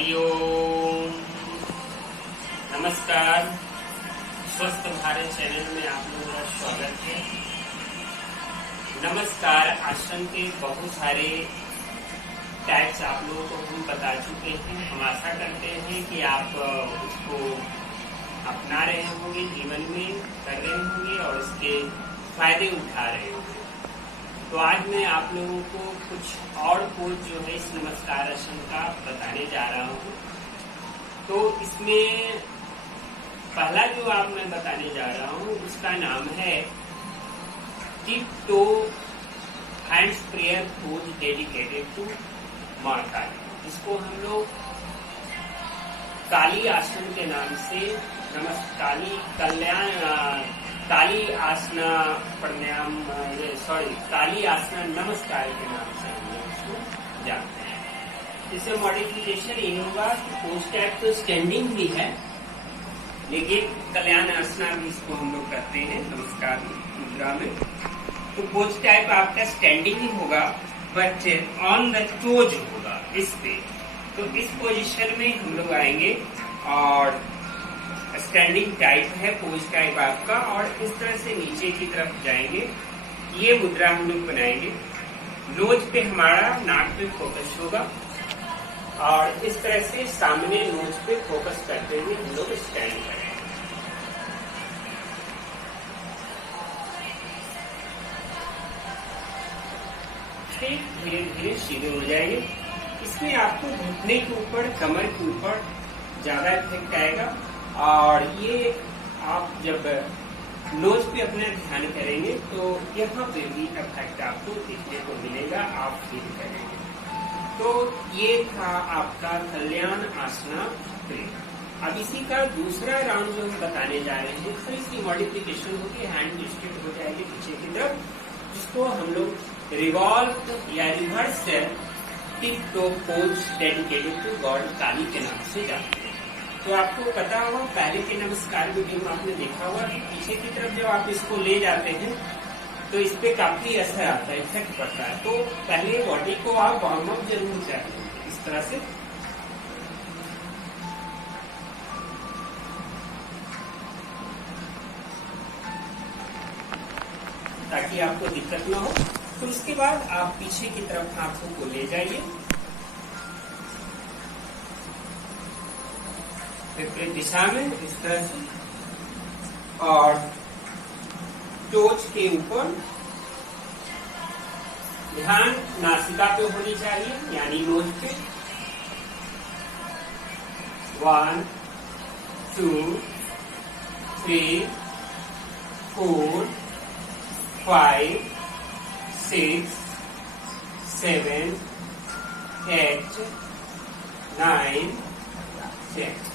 हरिओम। नमस्कार। स्वस्थ भारत चैनल में आप लोगों का स्वागत है। नमस्कार आसन के बहुत सारे टाइप्स आप लोगों को हम बता चुके हैं। हम आशा करते हैं कि आप उसको अपना रहे होंगे, जीवन में कर रहे होंगे और उसके फायदे उठा रहे होंगे। तो आज मैं आप लोगों को कुछ और पोज जो है इस नमस्कार आसन का बताने जा रहा हूँ। तो इसमें पहला जो आप मैं बताने जा रहा हूँ उसका नाम है tip toe hands prayer pose dedicated to मां काली। इसको हम लोग काली आसन के नाम से काली आसना प्राणायाम काली आसना नमस्कार के नाम से हम लोग इसको जानते हैं। इसे मॉडिफिकेशन ये होगा कि पोज टाइप तो स्टैंडिंग भी है, लेकिन कल्याण आसना भी इसको हम लोग करते हैं नमस्कार मुद्रा में। तो पोज टाइप आपका स्टैंडिंग ही होगा, बट ऑन द टोज होगा इस पे। तो इस पोजीशन में हम लोग आएंगे और स्टैंडिंग टाइप है पोज टाइप आपका, और इस तरह से नीचे की तरफ जाएंगे। ये मुद्रा हम लोग बनाएंगे। नोज पे हमारा नाक पे फोकस होगा और इस तरह से सामने नोज पे फोकस करते हुए हम लोग स्टैंड करेंगे। फिर धीरे धीरे सीधे हो जाएंगे। इसमें आपको घुटने के ऊपर, कमर के ऊपर ज्यादा इफेक्ट आएगा, और ये आप जब नोज पे अपना ध्यान करेंगे तो यहाँ पे भी इफेक्ट आपको देखने को मिलेगा, आप फील करेंगे। तो ये था आपका कल्याण आसना प्रेयर। अब इसी का दूसरा राउंड जो हम बताने जा रहे हैं, थोड़ी सी मॉडिफिकेशन होगी, हैंड डिस्ट्रिक्ट हो जाएगी पीछे की तरफ, जिसको हम लोग रिवॉल्व या reverse tiptoe pose dedicated to god Kali के नाम से जानते हैं। तो आपको पता होगा, पहले के नमस्कार वीडियो में आपने देखा होगा कि पीछे की तरफ जब आप इसको ले जाते हैं तो इस पे काफी असर आता है, इफेक्ट पड़ता है। तो पहले बॉडी को आप वार्म अप जरूर चाहिए इस तरह से। ताकि आपको दिक्कत ना हो। तो उसके बाद आप पीछे की तरफ हाथों को ले जाइए, विपरीत दिशा में इस तरह से, और टोच के ऊपर ध्यान नासिका पे होनी चाहिए, यानी नोज पे। 1 2 3 4 5 6 7 8 9 10।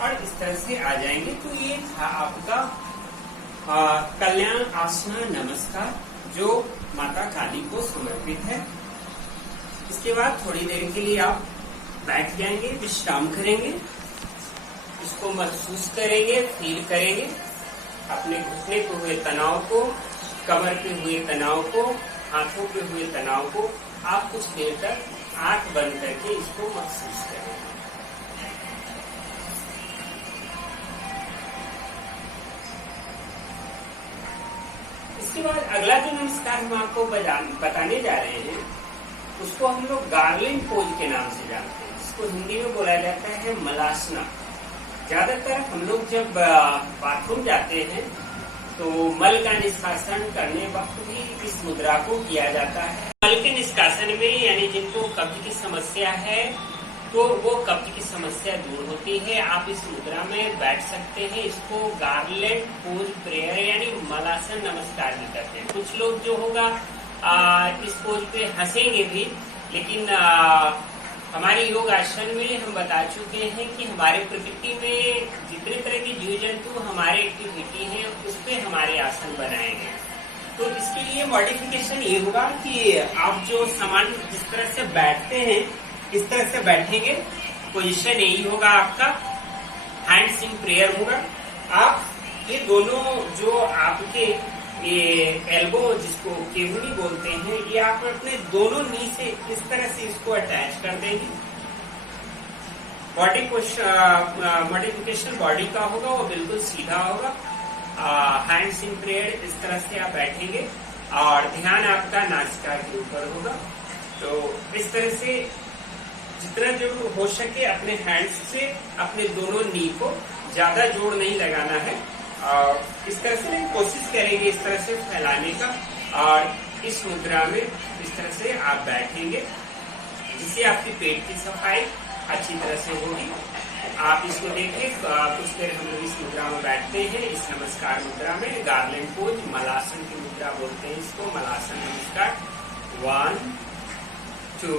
और इस तरह से आ जाएंगे। तो ये था आपका कल्याण आसना नमस्कार, जो माता काली को समर्पित है। इसके बाद थोड़ी देर के लिए आप बैठ जाएंगे, विश्राम करेंगे, इसको महसूस करेंगे, फील करेंगे, अपने घुटने पे हुए तनाव को, कमर पे हुए तनाव को, हाथों पे हुए तनाव को आप कुछ देर तक आंख बंद करके इसको महसूस करेंगे। इसके बाद अगला जो नमस्कार हम आपको बताने जा रहे हैं उसको हम लोग गार्लिंग पोज के नाम से जानते हैं, जिसको हिंदी में बोला जाता है मलासना। ज्यादातर हम लोग जब बाथरूम जाते हैं तो मल का निष्कासन करने वक्त भी इस मुद्रा को किया जाता है। मल के निष्कासन में यानी जिनको कब्ज की समस्या है तो वो कब्ज की समस्या दूर होती है। आप इस मुद्रा में बैठ सकते हैं। इसको गार्लेट पोज प्रेयर यानी मलासन नमस्कार भी करते हैं। कुछ लोग जो होगा इस पोज पे हंसेंगे भी, लेकिन हमारे योग आसन में हम बता चुके हैं कि हमारे प्रकृति में जितने तरह के जीव जंतु हमारे एक्टिविटी है उस पे हमारे आसन बनाए गए। तो इसके लिए मॉडिफिकेशन ये होगा कि आप जो सामान्य जिस तरह से बैठते हैं इस तरह से बैठेंगे। पोजीशन यही होगा आपका, हैंड्स इन प्रेयर होगा। आप ये दोनों जो आपके ये एल्बो जिसको केवनी बोलते हैं, ये आप अपने दोनों नी से इस तरह से इसको अटैच कर देंगे। बॉडी मॉडिफिकेशन बॉडी का होगा, वो बिल्कुल सीधा होगा। हैंड्स इन प्रेयर, इस तरह से आप बैठेंगे और ध्यान आपका नासिका के ऊपर होगा। तो इस तरह से जितना जो हो सके अपने हैंड्स से अपने दोनों नी को ज्यादा जोर नहीं लगाना है, और इस तरह से कोशिश करेंगे इस तरह से फैलाने का, और इस मुद्रा में इस तरह से आप बैठेंगे, जिससे आपकी पेट की सफाई अच्छी तरह से होगी। आप इसको देखिए, कुछ देर हम लोग इस मुद्रा में बैठते हैं, इस नमस्कार मुद्रा में, गार्लैंड पोज, मलासन की मुद्रा बोलते हैं इसको, मलासन नमस्कार। 1 2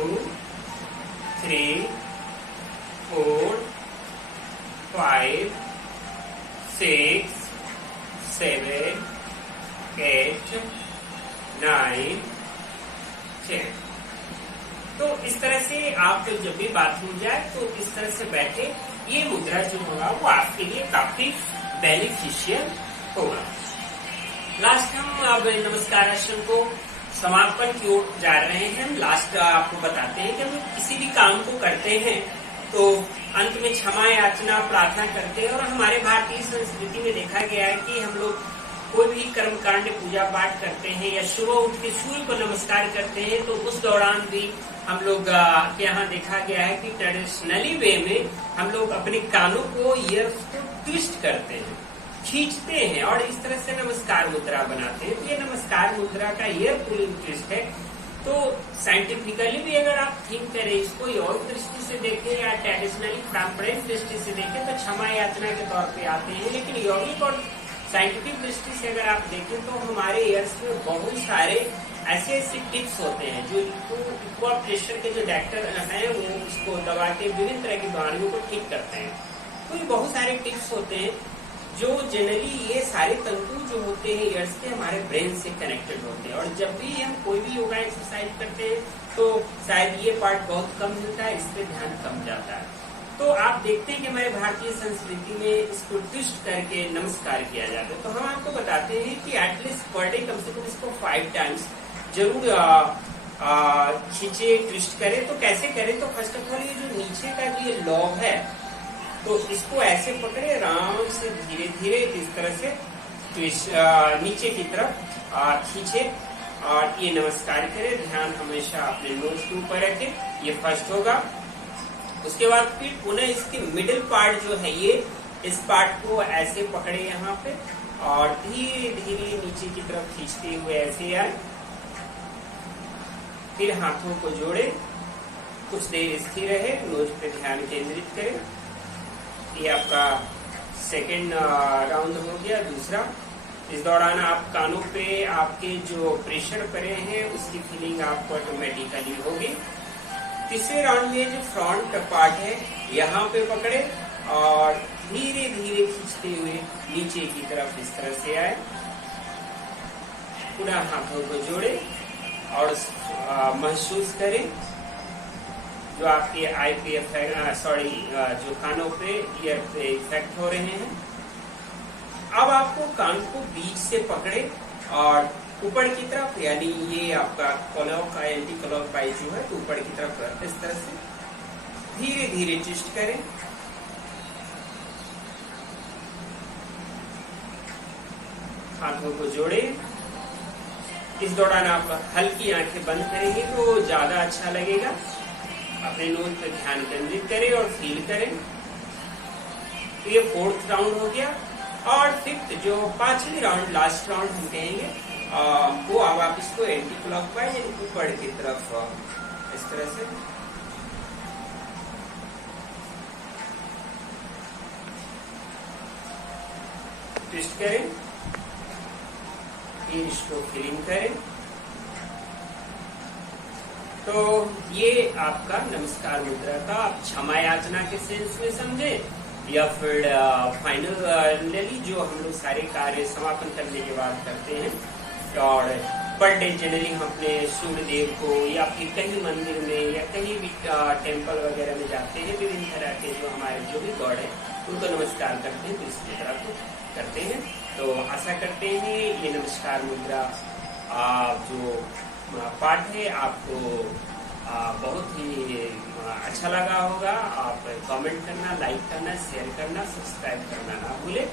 3 4 5 6 7 8 9 10। तो इस तरह से आप जब भी बाथरूम जाए तो इस तरह से बैठे, ये मुद्रा जो होगा वो आपके लिए काफी बेनिफिशियल होगा। लास्ट हम अब नमस्कार आसन को समापन की ओर जा रहे हैं। लास्ट आपको बताते हैं कि हम किसी भी काम को करते हैं तो अंत में क्षमा याचना प्रार्थना करते हैं, और हमारे भारतीय संस्कृति में देखा गया है कि हम लोग कोई भी कर्म कांड पूजा पाठ करते हैं या सुबह उठ के सूर्य को नमस्कार करते हैं, तो उस दौरान भी हम लोग के यहाँ देखा गया है कि ट्रेडिशनली वे में हम लोग अपने कानों को, ईयर्स को ट्विस्ट करते हैं, खींचते हैं और इस तरह से नमस्कार मुद्रा बनाते हैं। तो ये नमस्कार मुद्रा का ईयर पुलिंग ट्विस्ट है। तो साइंटिफिकली भी अगर आप थिंक करें, इसको योग दृष्टि से देखें या ट्रेडिशनली पारंपरिक दृष्टि से देखें, तो क्षमा याचना के तौर पे आते हैं। लेकिन यौगिक और साइंटिफिक दृष्टि से अगर आप देखें तो हमारे ईयर्स में बहुत सारे ऐसे टिप्स होते हैं जो इक्वा प्रेशर के जो डॉक्टर हैं वो इसको दबा के विभिन्न तरह की बीमारियों को ठीक करते हैं। तो ये बहुत सारे टिप्स होते हैं जो जनरली ये सारे तंतु जो होते हैं ईयर्स के हमारे ब्रेन से कनेक्टेड होते हैं, और जब भी हम कोई भी योगा एक्सरसाइज करते हैं तो शायद ये पार्ट बहुत कम मिलता है, इस पे ध्यान कम जाता है। तो आप देखते हैं कि हमारे भारतीय संस्कृति में इसको ट्विस्ट करके नमस्कार किया जाता है। तो हम आपको बताते हैं कि एटलीस्ट पर डे कम से कम इसको 5 टाइम्स जरूर खींचे, ट्विस्ट करें। तो कैसे करें? तो फर्स्ट ऑफ ऑल ये जो नीचे का जो ये लॉब है, तो इसको ऐसे पकड़े, आराम से धीरे धीरे इस तरह से ट्विस्ट नीचे की तरफ खींचे और ये नमस्कार करें। ध्यान हमेशा अपने नोज के ऊपर रखें, ये फर्स्ट होगा। उसके बाद फिर पुनः इसके मिडिल पार्ट जो है ये, इस पार्ट को ऐसे पकड़े यहाँ पे और धीरे धीरे नीचे की तरफ खींचते हुए ऐसे आए। फिर हाथों को जोड़े, कुछ देर स्थिर रहे, नोज पे ध्यान केंद्रित करें। ये आपका सेकेंड राउंड हो गया, दूसरा। इस दौरान आप कानों पे आपके जो प्रेशर पड़े हैं उसकी फीलिंग आपको ऑटोमेटिकली होगी। तीसरे राउंड में जो फ्रंट पार्ट है यहाँ पे पकड़े और धीरे धीरे खींचते हुए नीचे की तरफ इस तरह से आए। पुनः हाथों को जोड़े और महसूस करें जो आपके आई पे जो कानों पे, ईयर पे इफेक्ट हो रहे हैं। अब आपको कान को बीच से पकड़े और ऊपर की तरफ, यानी ये आपका क्लॉक का एंटी क्लॉक वाइज जो है, तो ऊपर की तरफ इस तरह से धीरे धीरे ट्विस्ट करें। हाथों को जोड़े। इस दौरान आप हल्की आंखें बंद करेंगे तो ज्यादा अच्छा लगेगा। अपने नोज पर ध्यान केंद्रित करें और फील करें। तो ये 4th राउंड हो गया। और 5th जो 5वीं राउंड, लास्ट राउंड हम कहेंगे, वो अब आप इसको एंटी क्लॉकवाइज ऊपर की तरफ इस तरह से ट्विस्ट करें। फिर इसको फीलिंग करें। तो ये आपका नमस्कार मुद्रा का आप क्षमा याचना के सेंस में समझे, या फिर फाइनली जो हम लोग सारे कार्य समापन करने के बाद करते हैं। और पर डे जनरली हम अपने सूर्य देव को या कि कहीं मंदिर में या कहीं भी टेम्पल वगैरह में जाते हैं, विभिन्न तरह के जो हमारे जो भी गॉड है उनको नमस्कार करते हैं, तो इसी तरह को करते हैं। तो आशा करते हैं ये नमस्कार मुद्रा जो पाठ है आपको बहुत ही अच्छा लगा होगा। आप कमेंट करना, लाइक करना, शेयर करना, सब्सक्राइब करना ना भूलें।